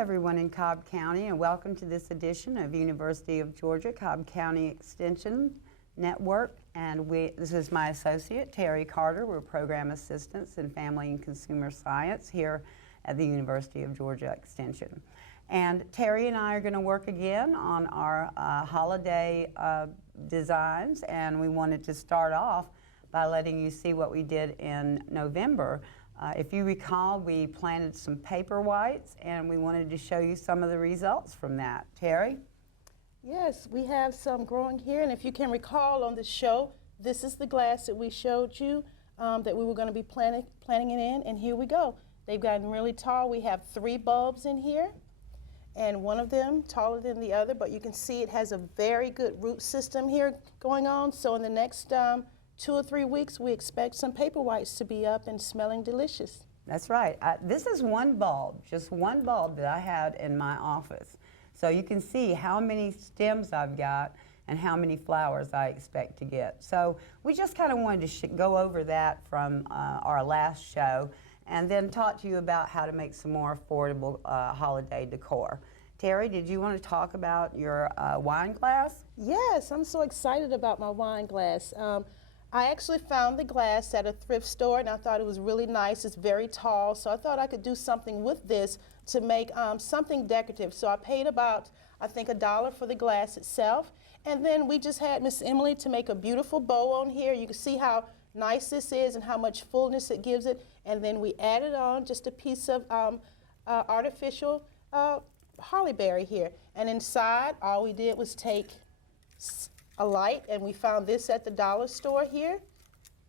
everyone in Cobb County, and welcome to this edition of University of Georgia Cobb County Extension Network. And this is my associate, Terry Carter. We're program assistants in Family and Consumer Science here at the University of Georgia Extension. And Terry and I are going to work again on our holiday designs, and we wanted to start off by letting you see what we did in November. If you recall, we planted some paper whites, and we wanted to show you some of the results from that. Terry? Yes, we have some growing here, and if you can recall on the show, this is the glass that we showed you that we were going to be planting it in, and here we go. They've gotten really tall. We have 3 bulbs in here, and one of them taller than the other, but you can see it has a very good root system here going on. So in the next 2 or 3 weeks, we expect some paper whites to be up and smelling delicious. That's right. This is one bulb, just one bulb that I had in my office. So you can see how many stems I've got and how many flowers I expect to get. So we just kind of wanted to go over that from our last show and then talk to you about how to make some more affordable holiday decor. Terry, did you want to talk about your wine glass? Yes, I'm so excited about my wine glass. I actually found the glass at a thrift store, and I thought it was really nice. It's very tall, so I thought I could do something with this to make something decorative. So I paid about, I think, $1 for the glass itself. And then we just had Miss Emily to make a beautiful bow on here. You can see how nice this is and how much fullness it gives it. And then we added on just a piece of artificial holly berry here. And inside, all we did was take a light, and we found this at the dollar store here,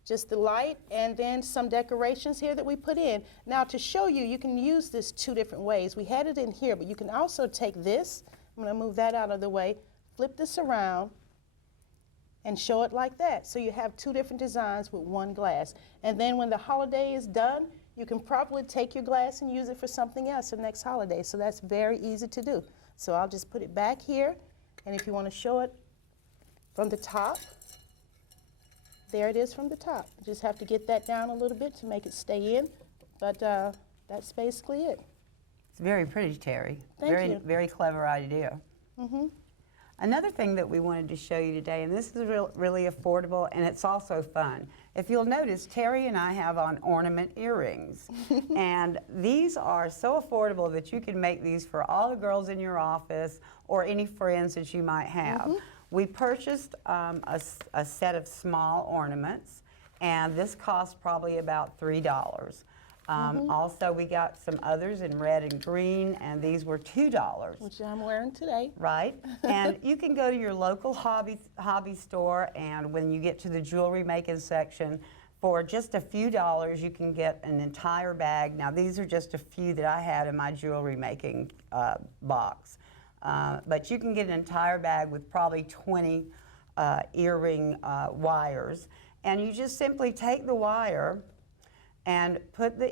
just the light, and then some decorations here that we put in. Now to show you, you can use this 2 different ways. We had it in here, but you can also take this, I'm gonna move that out of the way, flip this around, and show it like that. So you have 2 different designs with one glass. And then when the holiday is done, you can probably take your glass and use it for something else the next holiday. So that's very easy to do. So I'll just put it back here, and if you wanna show it from the top, there it is from the top. You just have to get that down a little bit to make it stay in, but that's basically it. It's very pretty, Terry. Thank you. Very clever idea. Mm-hmm. Another thing that we wanted to show you today, and this is really affordable, and it's also fun. If you'll notice, Terry and I have on ornament earrings. And these are so affordable that you can make these for all the girls in your office or any friends that you might have. Mm-hmm. We purchased a set of small ornaments, and this cost probably about $3. Also, we got some others in red and green, and these were $2. Which I'm wearing today. Right. And you can go to your local hobby store, and when you get to the jewelry making section, for just a few dollars, you can get an entire bag. Now, these are just a few that I had in my jewelry making box. But you can get an entire bag with probably 20 earring wires, and you just simply take the wire and put the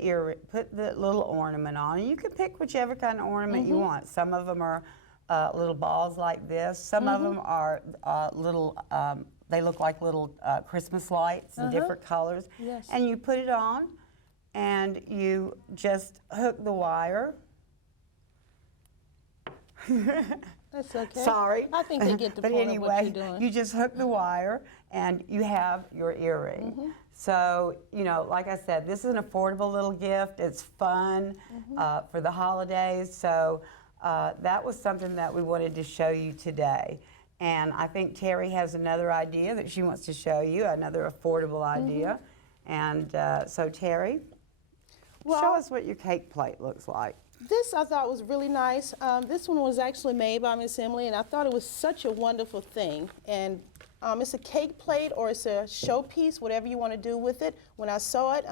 little ornament on. And you can pick whichever kind of ornament you want. Some of them are little balls like this. Some of them are little. They look like little Christmas lights in different colors. Yes. And you put it on, and you just hook the wire. That's okay. Sorry. I think they get the but point anyway, of what you're doing. You just hook the wire and you have your earring. So, you know, like I said, this is an affordable little gift. It's fun for the holidays. So that was something that we wanted to show you today. And I think Terry has another idea that she wants to show you, another affordable idea. And so Terry, show us what your cake plate looks like. This I thought was really nice. This one was actually made by Miss Emily, and I thought it was such a wonderful thing. And it's a cake plate, or it's a showpiece, whatever you want to do with it. When I saw it,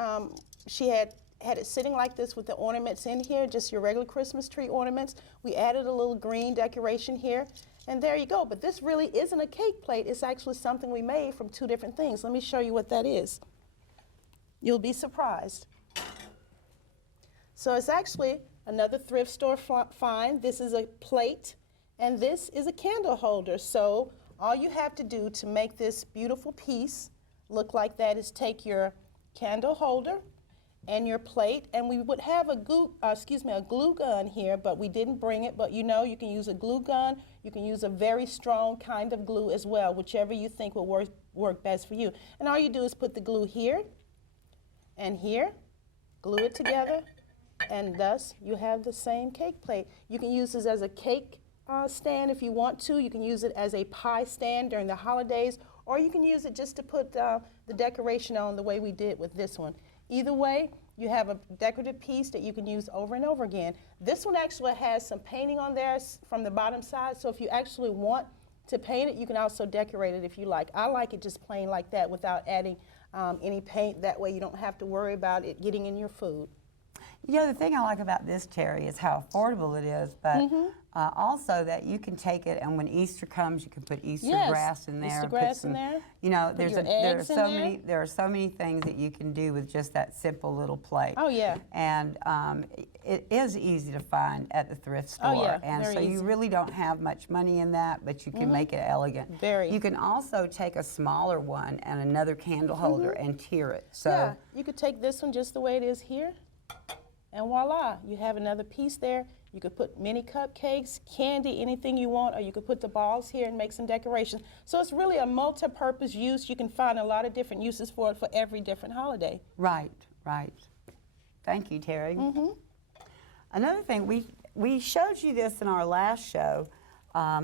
she had it sitting like this with the ornaments in here, just your regular Christmas tree ornaments. We added a little green decoration here, and there you go. But this really isn't a cake plate. It's actually something we made from 2 different things. Let me show you what that is. You'll be surprised. So it's actually another thrift store find. This is a plate, and this is a candle holder. So all you have to do to make this beautiful piece look like that is take your candle holder and your plate, and we would have a glue gun here, but we didn't bring it. But you know, you can use a glue gun. You can use a very strong kind of glue as well, whichever you think will work best for you. And all you do is put the glue here and here, glue it together, and thus you have the same cake plate. You can use this as a cake stand if you want to. You can use it as a pie stand during the holidays, or you can use it just to put the decoration on the way we did with this one. Either way, you have a decorative piece that you can use over and over again. This one actually has some painting on there from the bottom side, so if you actually want to paint it, you can also decorate it if you like. I like it just plain like that without adding any paint. That way you don't have to worry about it getting in your food. You know, the thing I like about this, Terry, is how affordable it is, but also that you can take it, and when Easter comes, you can put Easter grass in there. Easter and grass put some, in there. You know, Put your there are eggs in so there. many things that you can do with just that simple little plate. Oh, yeah. And it is easy to find at the thrift store. Oh, yeah, and very so you easy. really don't have much money in that, but you can make it elegant. Very. You can also take a smaller one and another candle holder and tier it. So. Yeah, you could take this one just the way it is here, and voila, you have another piece there. You could put mini cupcakes, candy, anything you want, or you could put the balls here and make some decorations. So it's really a multi-purpose use. You can find a lot of different uses for it for every different holiday. Right, right. Thank you, Terry. Another thing, we showed you this in our last show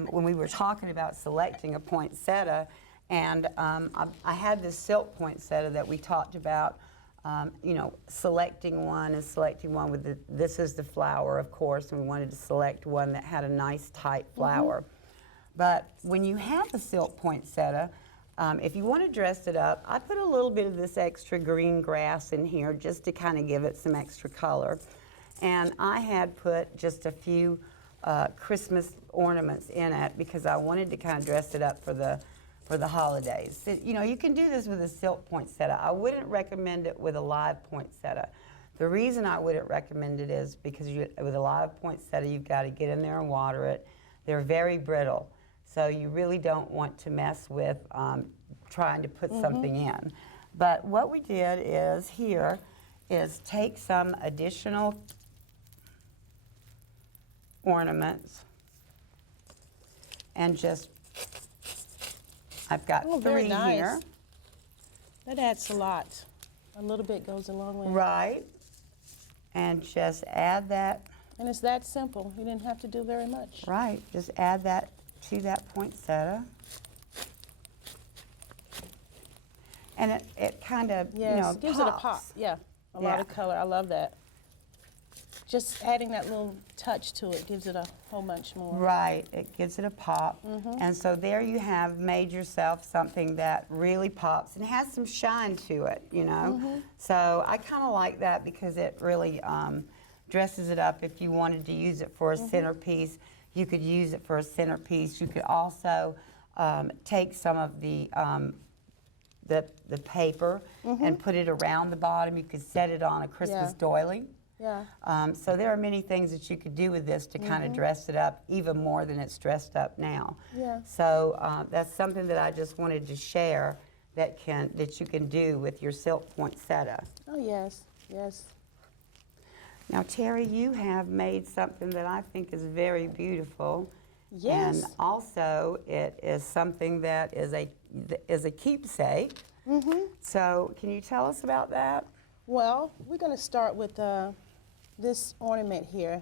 when we were talking about selecting a poinsettia, and I had this silk poinsettia that we talked about. You know, selecting one with this is the flower, of course, and we wanted to select one that had a nice tight flower. But when you have a silk poinsettia, if you want to dress it up, I put a little bit of this extra green grass in here just to kind of give it some extra color. And I had put just a few Christmas ornaments in it because I wanted to kind of dress it up for the holidays. You know, you can do this with a silk poinsettia. I wouldn't recommend it with a live poinsettia. The reason I wouldn't recommend it is because with a live poinsettia, you've got to get in there and water it. They're very brittle, so you really don't want to mess with trying to put something in. But what we did is here is take some additional ornaments and just I've got very three nice. here. That adds a lot. A little bit goes a long way. Right. And just add that. And it's that simple. You didn't have to do very much. Right. Just add that to that poinsettia. And it kind of, Yes, you know, gives pops. it a pop. Yeah, a lot of color. I love that. Just adding that little touch to it gives it a whole bunch more. Right, it gives it a pop. And so there you have made yourself something that really pops and has some shine to it, you know. So I kind of like that because it really dresses it up. If you wanted to use it for a centerpiece, you could use it for a centerpiece. You could also take some of the paper and put it around the bottom. You could set it on a Christmas doily. Yeah. So there are many things that you could do with this to kind of dress it up even more than it's dressed up now. Yeah. So that's something that I just wanted to share that you can do with your silk poinsettia. Oh, yes, yes. Now, Terry, you have made something that I think is very beautiful. Yes. And also, it is something that is a keepsake. So can you tell us about that? Well, we're going to start with this ornament here.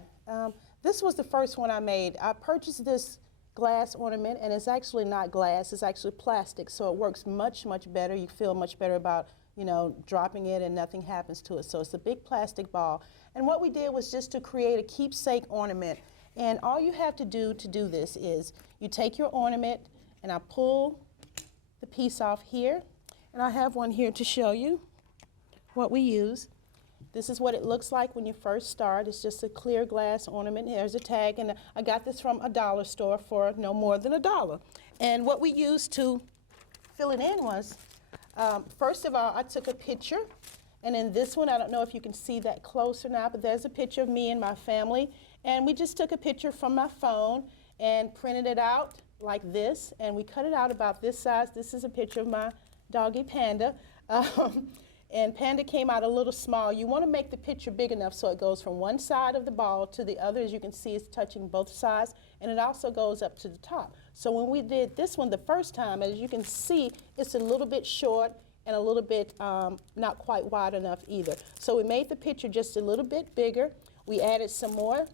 This was the first one I made. I purchased this glass ornament, and it's actually not glass, it's actually plastic, so it works much, much better. You feel much better about, you know, dropping it and nothing happens to it. So it's a big plastic ball. And what we did was just to create a keepsake ornament. And all you have to do this is you take your ornament, and I pull the piece off here, and I have one here to show you what we use. This is what it looks like when you first start. It's just a clear glass ornament. Here's a tag, and I got this from a dollar store for no more than $1. And what we used to fill it in was, first of all, I took a picture, and in this one, I don't know if you can see that close or not, but there's a picture of me and my family, and we just took a picture from my phone and printed it out like this, and we cut it out about this size. This is a picture of my doggy Panda. and Panda came out a little small. You want to make the picture big enough so it goes from one side of the ball to the other. As you can see, it's touching both sides, and it also goes up to the top. So when we did this one the first time, as you can see, it's a little bit short and a little bit not quite wide enough either. So we made the picture just a little bit bigger. We added some more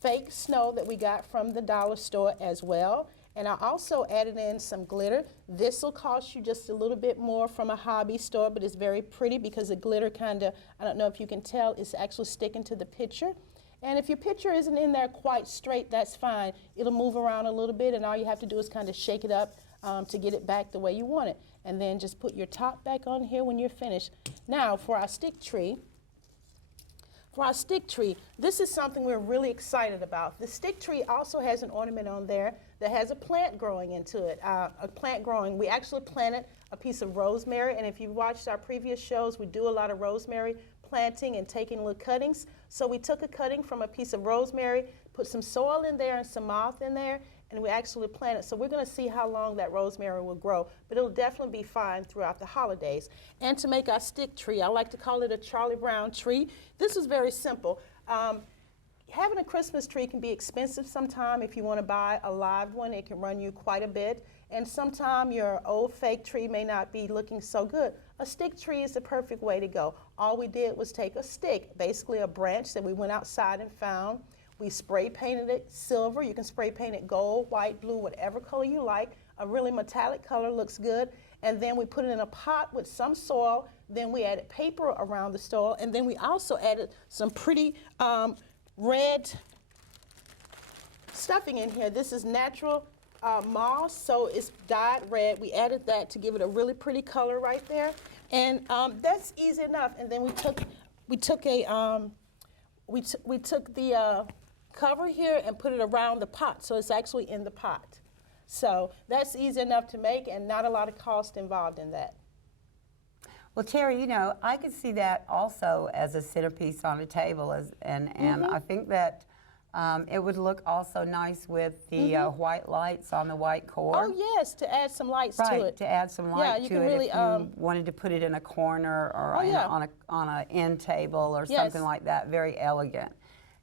fake snow that we got from the dollar store as well. And I also added in some glitter. This will cost you just a little bit more from a hobby store, but it's very pretty because the glitter kind of, I don't know if you can tell, it's actually sticking to the picture. And if your picture isn't in there quite straight, that's fine. It'll move around a little bit, and all you have to do is kind of shake it up to get it back the way you want it. And then just put your top back on here when you're finished. Now, for our stick tree, this is something we're really excited about. The stick tree also has an ornament on there that has a plant growing into it, We actually planted a piece of rosemary, and if you've watched our previous shows, we do a lot of rosemary planting and taking little cuttings. So we took a cutting from a piece of rosemary, put some soil in there and some moss in there, and we actually planted. So we're going to see how long that rosemary will grow, but it'll definitely be fine throughout the holidays. And to make our stick tree, I like to call it a Charlie Brown tree. This is very simple. Having a Christmas tree can be expensive sometime. If you want to buy a live one, it can run you quite a bit. And sometime your old fake tree may not be looking so good. A stick tree is the perfect way to go. All we did was take a stick, basically a branch that we went outside and found. We spray painted it silver. You can spray paint it gold, white, blue, whatever color you like. A really metallic color looks good. And then we put it in a pot with some soil. Then we added paper around the soil. And then we also added some pretty red stuffing in here. This is natural moss, so it's dyed red. We added that to give it a really pretty color right there. And that's easy enough. And then we took the cover here and put it around the pot, so it's actually in the pot. So that's easy enough to make and not a lot of cost involved in that. Well, Terry, you know, I could see that also as a centerpiece on a table, and I think that it would look also nice with the white lights on the white core. Oh yes, to add some lights to it. Right, to add some light you to can it really, if you wanted to put it in a corner or on an end table or something like that. Very elegant.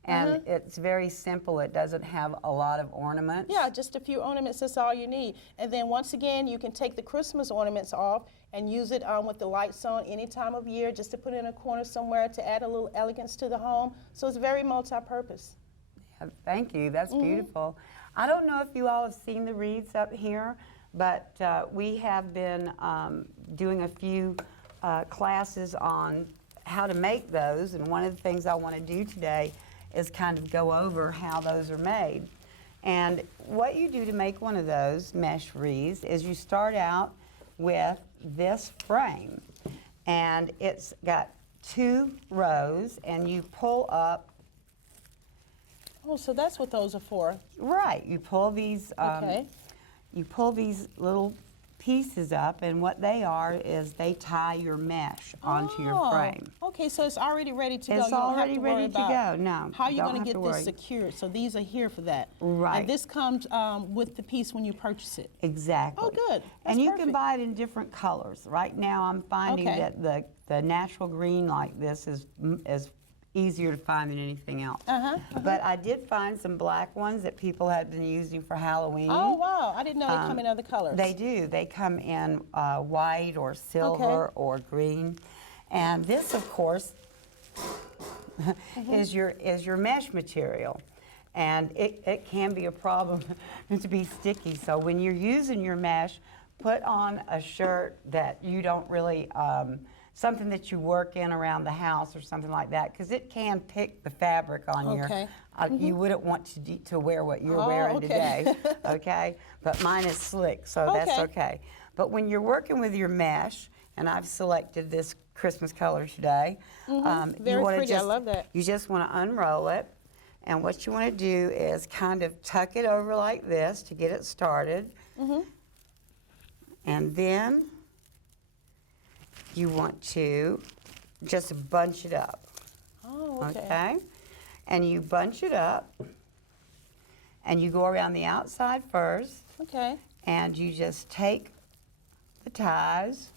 And it's very simple. It doesn't have a lot of ornaments. Yeah, just a few ornaments, that's all you need. And then once again, you can take the Christmas ornaments off and use it with the lights on any time of year, just to put it in a corner somewhere to add a little elegance to the home. So it's very multi-purpose. Yeah, thank you, that's beautiful. I don't know if you all have seen the wreaths up here, but we have been doing a few classes on how to make those, and one of the things I want to do today is kind of go over how those are made. And what you do to make one of those mesh wreaths is you start out with this frame, and it's got 2 rows, and you pull up. Oh, so that's what those are for. Right, you pull these Okay. you pull these little pieces up, and what they are is they tie your mesh onto your frame. Okay, so it's already ready to go. It's You don't have already to worry ready to about go. No, how are you don't going have to to get worry. this secured? So these are here for that. Right. And this comes with the piece when you purchase it. Exactly. Oh, good. That's and you perfect. can buy it in different colors. Right now, I'm finding Okay. that the natural green like this is easier to find than anything else. But I did find some black ones that people had been using for Halloween. Oh, wow. I didn't know they come in other colors. They do. They come in white or silver or green. And this, of course, is your mesh material. And it can be a problem to be sticky. So when you're using your mesh, put on a shirt that you don't really, something that you work in around the house or something like that, because it can pick the fabric on your, you wouldn't want to wear what you're wearing today, okay? But mine is slick, so that's okay. But when you're working with your mesh, and I've selected this Christmas color today, Very pretty, I love that. you just want to unroll it, and what you want to do is kind of tuck it over like this to get it started. And then you want to just bunch it up. Oh, Okay? And you bunch it up, and you go around the outside first, Okay. and you just take the ties,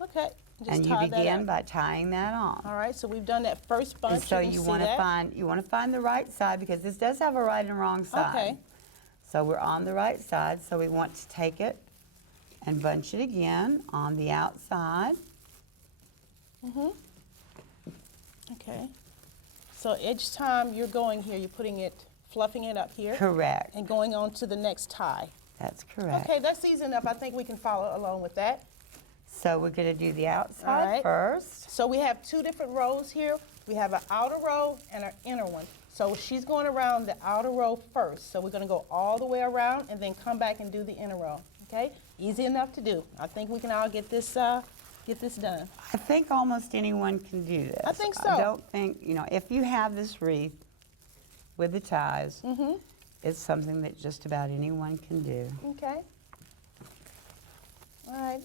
Okay. Just And you tie that begin up. by tying that on. All right, so we've done that first bunch. And so you you can want see to that. find the right side, because this does have a right and wrong side. Okay. So we're on the right side, so we want to take it and bunch it again on the outside. Okay. So each time you're going here, you're putting it, fluffing it up here. Correct. And going on to the next tie. That's correct. Okay, that's easy enough. I think we can follow along with that. So we're going to do the All outside right. first. So we have two different rows here. We have an outer row and an inner one. So she's going around the outer row first. So we're going to go all the way around and then come back and do the inner row. Okay? Easy enough to do. I think we can all get this done. I think almost anyone can do this. I think so. I don't think, if you have this wreath with the ties, it's something that just about anyone can do. Okay. All right.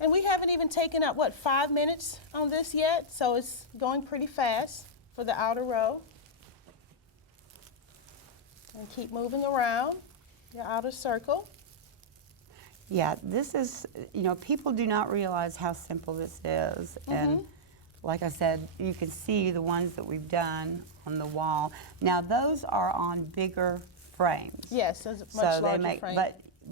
And we haven't even taken up, 5 minutes on this yet? So it's going pretty fast for the outer row. And keep moving around your outer circle. Yeah, this is, people do not realize how simple this is. And like I said, you can see the ones that we've done on the wall. Now, those are on bigger frames. Yes, those are So much they larger make, frame.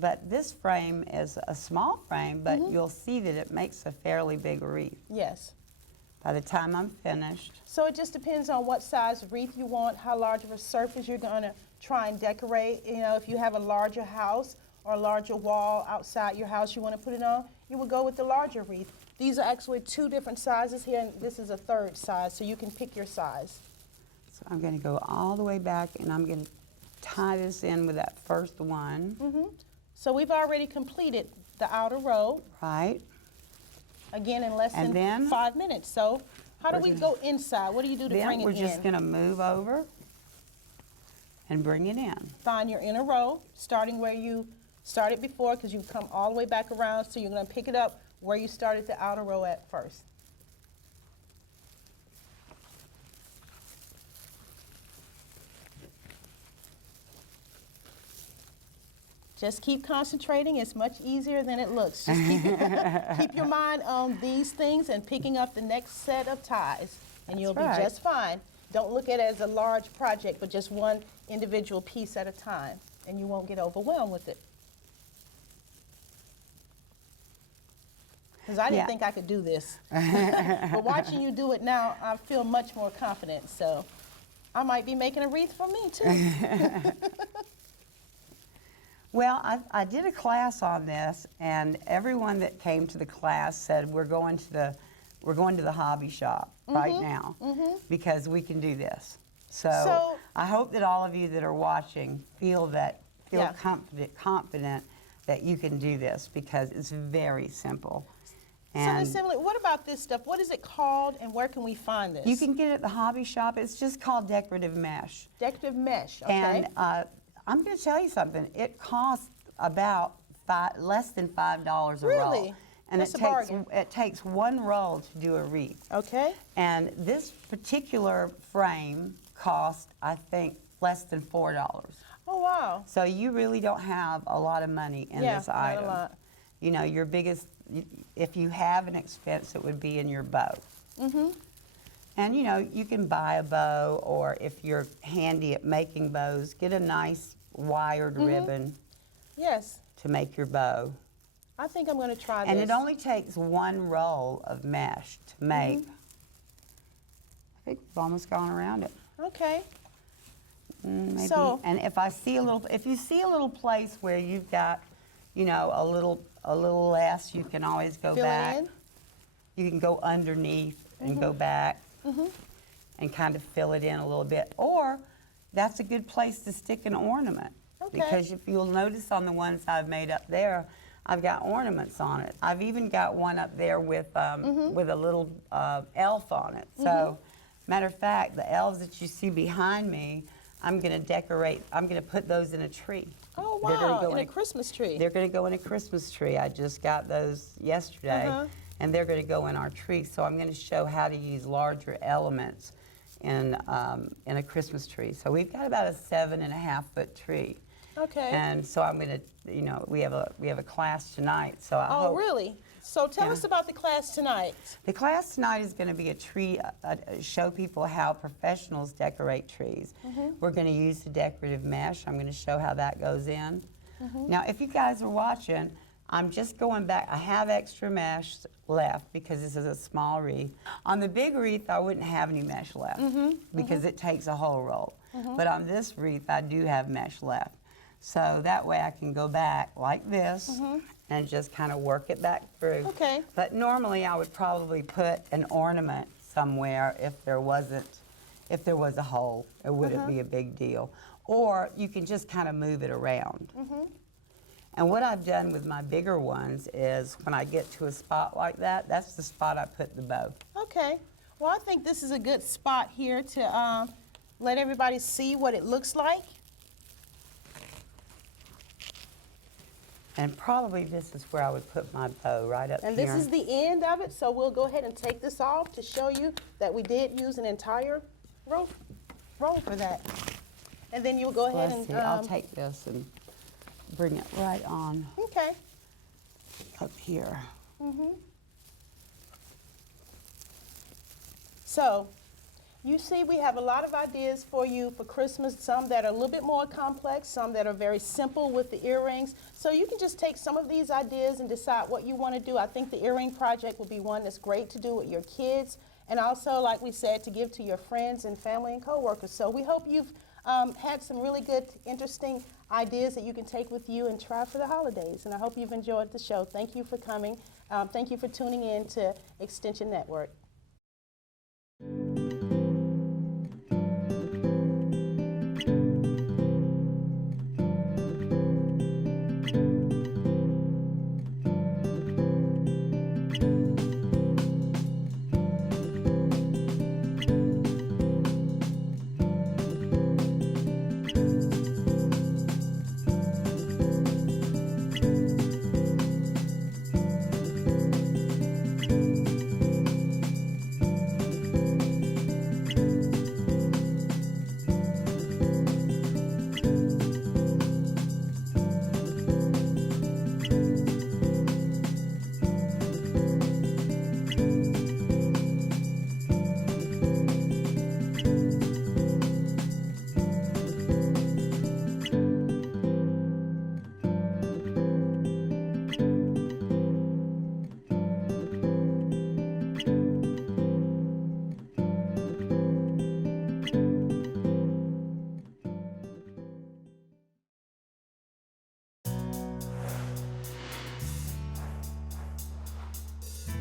but this frame is a small frame, but you'll see that it makes a fairly big wreath Yes. by the time I'm finished. So it just depends on what size wreath you want, how large of a surface you're going to try and decorate. If you have a larger house or a larger wall outside your house you want to put it on, you would go with the larger wreath. These are actually two different sizes here, and this is a third size, so you can pick your size. So I'm going to go all the way back, and I'm going to tie this in with that first one, So we've already completed the outer row, right? again in less And than then 5 minutes. So how do we're we gonna- go inside? What do you do to Then bring it we're in? just going to move over and bring it in. Find your inner row, starting where you started before, because you've come all the way back around, so you're going to pick it up where you started the outer row at first. Just keep concentrating. It's much easier than it looks. Just keep your mind on these things and picking up the next set of ties, and you'll That's right. be just fine. Don't look at it as a large project, but just one individual piece at a time, and you won't get overwhelmed with it. Because I didn't Yeah. think I could do this. But watching you do it now, I feel much more confident. So I might be making a wreath for me, too. Well, I did a class on this, and everyone that came to the class said we're going to the hobby shop right now because we can do this. So I hope that all of you that are watching feel Yeah. confident that you can do this, because it's very simple. So, And Miss Emily, what about this stuff? What is it called, and where can we find this? you can get it at the hobby shop. It's just called decorative mesh. Decorative mesh, okay? And I'm going to tell you something. It costs about less than $5 a roll. Really? And That's a bargain. it takes one roll to do a wreath. Okay. And this particular frame cost, I think, less than $4. Oh, wow. So you really don't have a lot of money in Yeah, this not a item. lot. Your biggest, if you have an expense, it would be in your bow. And you can buy a bow, or if you're handy at making bows, get a nice wired ribbon Yes. to make your bow. I think I'm going to try And this. it only takes one roll of mesh to make. I think we've almost gone around it. Okay. Maybe. So- And if you see a little place where you've got, a little less, you can always go Fill back. in. You can go underneath and go back and kind of fill it in a little bit. Or that's a good place to stick an ornament. Okay. Because if you'll notice on the ones I've made up there, I've got ornaments on it. I've even got one up there with a little elf on it. So, matter of fact, the elves that you see behind me, I'm going to put those in a tree. Oh, They're gonna wow, go in a Christmas tree. They're going to go in a Christmas tree. I just got those yesterday, and they're going to go in our tree. So I'm going to show how to use larger elements in a Christmas tree. So we've got about a 7.5-foot tree. Okay. And so I'm going to, we have a class tonight, so I Oh, hope. really? So tell us about the class tonight. The class tonight is going to be a tree, show people how professionals decorate trees. We're going to use the decorative mesh. I'm going to show how that goes in. Now, if you guys are watching, I'm just going back. I have extra mesh left because this is a small wreath. On the big wreath, I wouldn't have any mesh left because it takes a whole roll. But on this wreath, I do have mesh left. So that way I can go back like this and just kind of work it back through. Okay. But normally I would probably put an ornament somewhere if there was a hole. It wouldn't be a big deal. Or you can just kind of move it around. And what I've done with my bigger ones is when I get to a spot like that, that's the spot I put the bow. Okay. Well, I think this is a good spot here to let everybody see what it looks like. And probably this is where I would put my bow, right up And here. this is the end of it, so we'll go ahead and take this off to show you that we did use an entire roll for that. And then you'll go ahead Let's and... see, I'll take this and bring it right on Okay. up here. So, you see we have a lot of ideas for you for Christmas, some that are a little bit more complex, some that are very simple with the earrings. So you can just take some of these ideas and decide what you want to do. I think the earring project will be one that's great to do with your kids, and also, like we said, to give to your friends and family and coworkers. So we hope you've had some really good, interesting ideas that you can take with you and try for the holidays. And I hope you've enjoyed the show. Thank you for coming. Thank you for tuning in to Extension Network.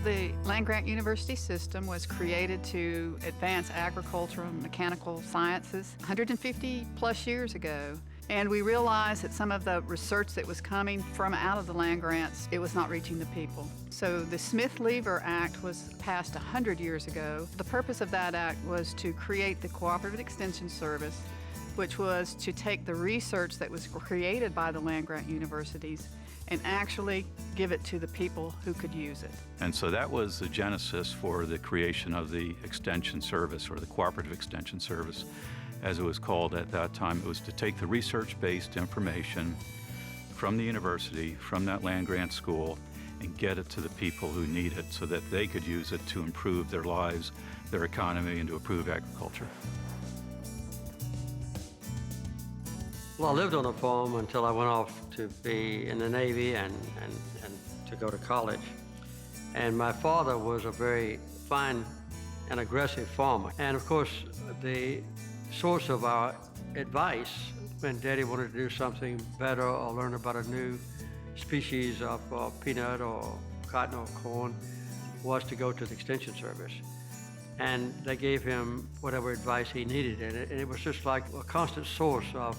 The land-grant university system was created to advance agricultural and mechanical sciences 150 plus years ago. And we realized that some of the research that was coming from out of the land grants, it was not reaching the people. So the Smith-Lever Act was passed 100 years ago. The purpose of that act was to create the Cooperative Extension Service, which was to take the research that was created by the land-grant universities and actually give it to the people who could use it. And so that was the genesis for the creation of the Extension Service, or the Cooperative Extension Service, as it was called at that time. It was to take the research-based information from the university, from that land-grant school, and get it to the people who need it so that they could use it to improve their lives, their economy, and to improve agriculture. Well, I lived on a farm until I went off to be in the Navy and to go to college. And my father was a very fine and aggressive farmer. And of course, the source of our advice when Daddy wanted to do something better or learn about a new species of peanut or cotton or corn was to go to the Extension Service. And they gave him whatever advice he needed. And it was just like a constant source of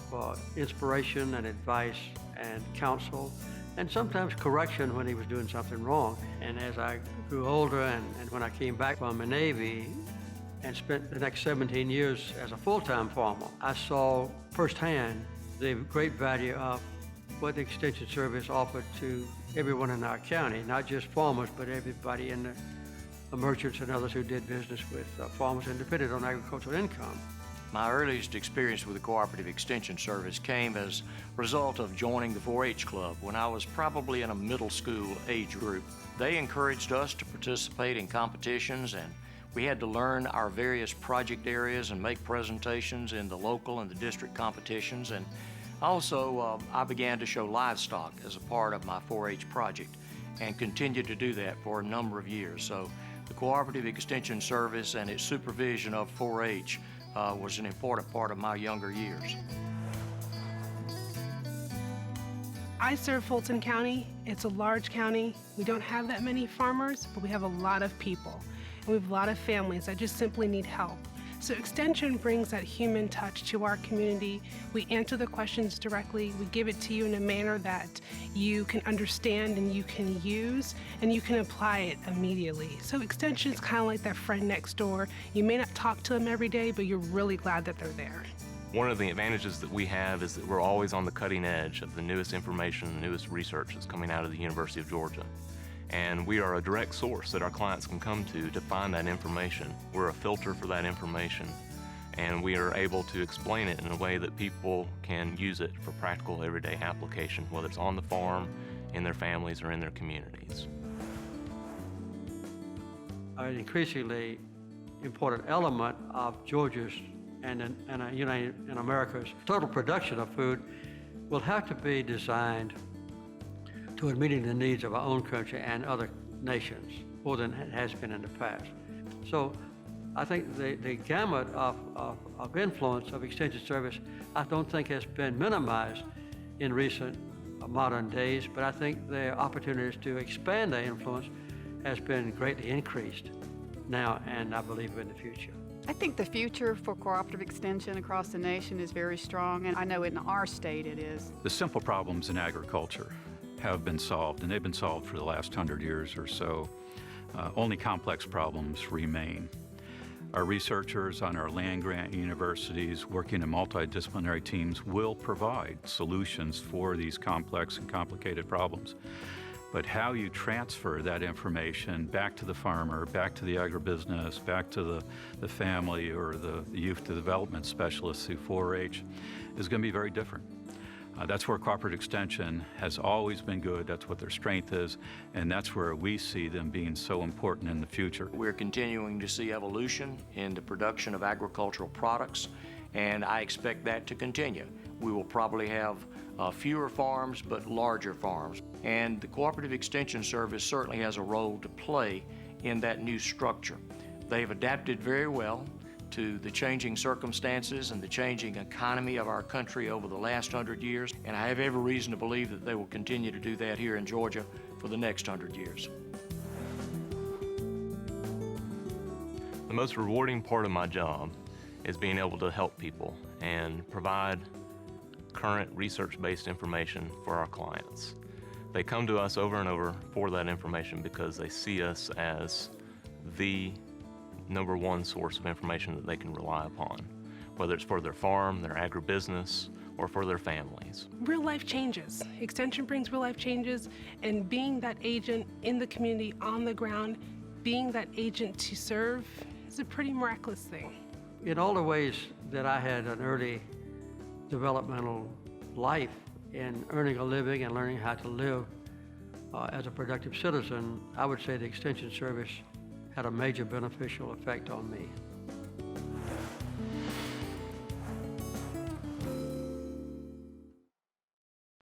inspiration and advice and counsel, and sometimes correction when he was doing something wrong. And as I grew older and when I came back from the Navy and spent the next 17 years as a full-time farmer, I saw firsthand the great value of what the Extension Service offered to everyone in our county, not just farmers, but everybody in the merchants and others who did business with farmers and depended on agricultural income. My earliest experience with the Cooperative Extension Service came as a result of joining the 4-H Club when I was probably in a middle school age group. They encouraged us to participate in competitions, and we had to learn our various project areas and make presentations in the local and the district competitions. And also, I began to show livestock as a part of my 4-H project and continued to do that for a number of years. So the Cooperative Extension Service and its supervision of 4-H was an important part of my younger years. I serve Fulton County. It's a large county. We don't have that many farmers, but we have a lot of people. And we have a lot of families that just simply need help. So Extension brings that human touch to our community. We answer the questions directly. We give it to you in a manner that you can understand and you can use, and you can apply it immediately. So Extension is kind of like that friend next door. You may not talk to them every day, but you're really glad that they're there. One of the advantages that we have is that we're always on the cutting edge of the newest information, the newest research that's coming out of the University of Georgia. And we are a direct source that our clients can come to find that information. We're a filter for that information, and we are able to explain it in a way that people can use it for practical everyday application, whether it's on the farm, in their families, or in their communities. An increasingly important element of Georgia's and America's total production of food will have to be designed toward meeting the needs of our own country and other nations more than it has been in the past. So I think the gamut of influence of Extension Service, I don't think has been minimized in recent modern days, but I think the opportunities to expand that influence has been greatly increased now, and I believe in the future. I think the future for cooperative extension across the nation is very strong, and I know in our state it is. The simple problems in agriculture have been solved, and they've been solved for the last 100 years or so. Only complex problems remain. Our researchers on our land-grant universities working in multidisciplinary teams will provide solutions for these complex and complicated problems. But how you transfer that information back to the farmer, back to the agribusiness, back to the family or the youth development specialists through 4-H is going to be very different. That's where cooperative extension has always been good. That's what their strength is, and that's where we see them being so important in the future. We're continuing to see evolution in the production of agricultural products, and I expect that to continue. We will probably have fewer farms, but larger farms. And the Cooperative Extension Service certainly has a role to play in that new structure. They've adapted very well to the changing circumstances and the changing economy of our country over the last 100 years, and I have every reason to believe that they will continue to do that here in Georgia for the next 100 years. The most rewarding part of my job is being able to help people and provide current research-based information for our clients. They come to us over and over for that information because they see us as the #1 source of information that they can rely upon, whether it's for their farm, their agribusiness, or for their families. Real life changes. Extension brings real life changes, and being that agent in the community on the ground, being that agent to serve is a pretty miraculous thing. In all the ways that I had an early developmental life in earning a living and learning how to live as a productive citizen, I would say the Extension Service had a major beneficial effect on me.